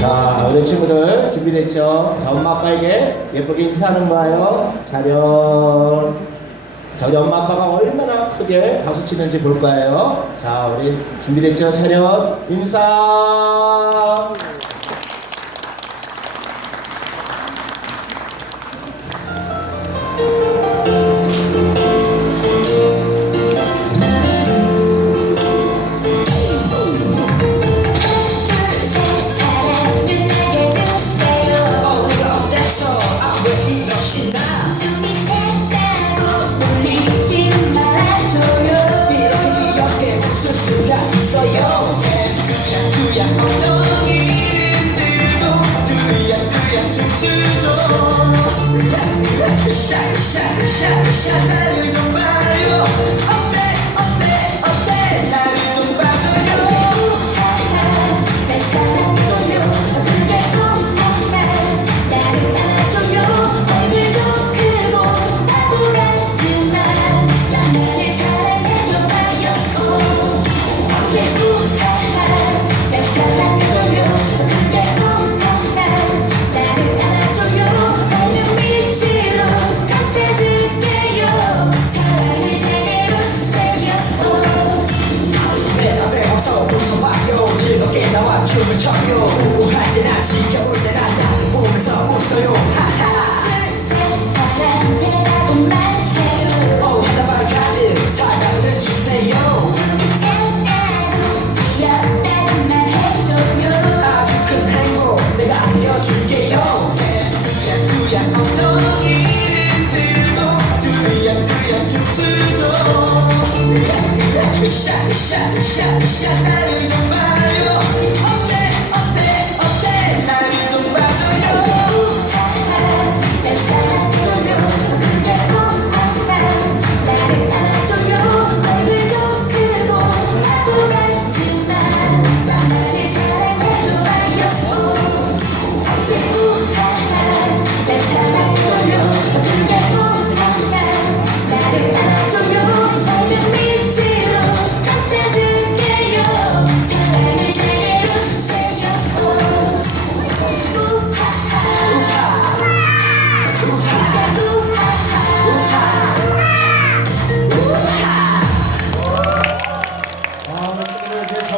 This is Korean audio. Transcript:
자, 우리 친구들 준비됐죠? 자, 엄마 아빠에게 예쁘게 인사하는 거예요. 차렷. 자, 우리 엄마 아빠가 얼마나 크게 박수 치는지 볼 거예요. 자, 우리 준비됐죠? 차렷. 인사. 샤샤샤 나를 좀 봐요. 어때 어때 어때 나를 좀 봐줘요. 날 사랑해줘요. 그게 꼭 나를 안아줘요. 얼굴도 크고 바보 같지만 나만을 사랑해줘봐요. 날 사랑해줘요. 그게 꼭 나를 안아줘요. 어느 위치로 감싸줄게요. 사랑을 내게로 주세요. 내 앞에 와서 웃어봐요. 즐겁게 나와 춤을 춰요. 우울할 때나 지겨울 때나 나 보면서 웃어요.